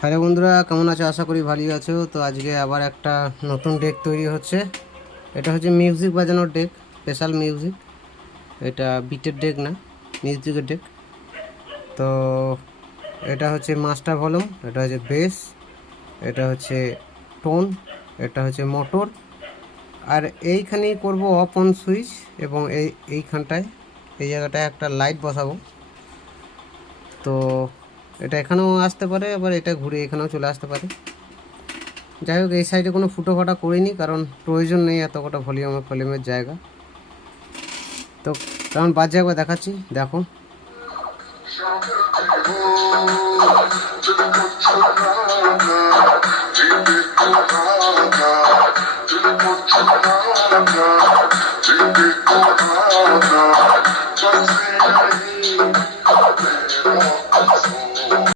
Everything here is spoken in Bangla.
হ্যালো বন্ধুরা, কেমন আছো? আশা করি ভালোই আছো। তো আজকে আবার একটা নতুন ডেক তৈরি হচ্ছে। এটা হচ্ছে মিউজিক বাজানোর ডেক, স্পেশাল মিউজিক। এটা বিটের ডেক না, মিউজিকের ডেক। তো এটা হচ্ছে মাস্টার ভলিউম, এটা হচ্ছে বেস, এটা হচ্ছে টোন, এটা হচ্ছে মোটর। আর এইখানেই করব অফ অন সুইচ, এবং এইখানটায় এই জায়গাটায় একটা লাইট বসাবো। তো এটা এখানেও আসতে পারে, আবার এটা ঘুরে এখানেও চলে আসতে পারে। যাই হোক, এই সাইডে কোনো ফুটো ফাটা করিনি, কারণ প্রয়োজন নেই এত কটা ভলিউমের জায়গা। তো কারণ বাজে একবার দেখাচ্ছি, দেখো।